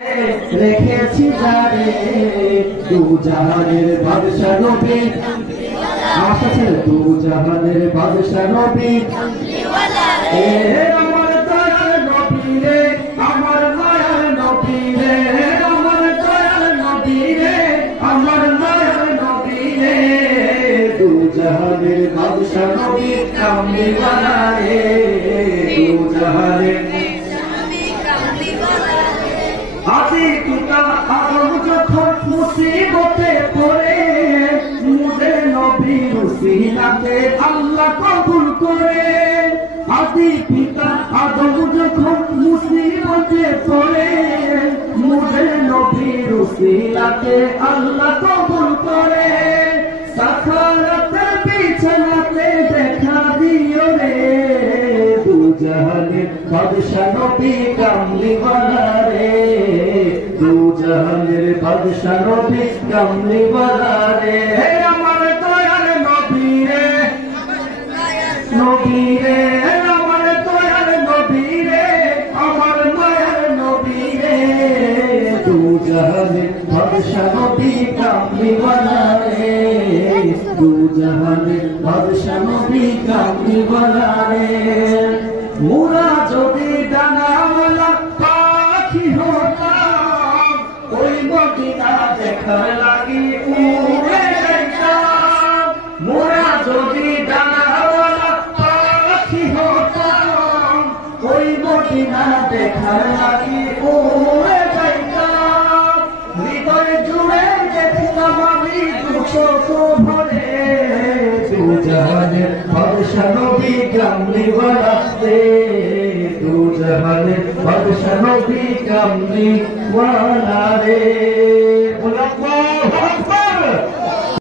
রেখেছি যারে দু জাহানের বাদশা নবী আসছে দু জাহানের বাদশা নবী আমার দয়ার নবী রে আমার মায়ার নবী রে আমার দয়ার নবী রে আমার মায়ার নবী রে দু জাহানের বাদশা নবী কামলিওয়ালা রে দু জাহানের আদি পিতা আদম যখন মুসিবতে পড়ে মুদের নবীর উসিলাতে আল্লাহ কবুল করে আদি পিতা আদম যখন মুসিবতে পড়ে মুদের নবীর উসিলাতে আল্লাহ কবুল করে সাখারাতের বিছানাতে দেখা দিও রে দু জাহানের বাদশা নবী কামলিওয়ালা রে দু জাহানের বাদশা নবী কামলিওয়ালা রে আমার দয়ার নবী রে নবী রে আমার দয়ার নবী রে আমার মায়ার নবী রে দু জাহানের বাদশা নবী কামলিওয়ালা রে দু জাহানের বাদশা নবী কামলিওয়ালা রে মোরা যদি ডানাওয়ালা পাখি হতাম ওই মদিনা দেখার লাগি উড়ে যাইতাম মোরা যদি ডানাওয়ালা পাখি হতাম ওই মদিনা দেখার লাগি উড়ে যাইতাম হৃদয় জুড়ে দেখতাম আমি দুঃখ ভরে দু জাহানের বাদশা নবী কামলিওয়ালা রে দু জাহানের বাদশা নবী কামলিওয়ালা রে।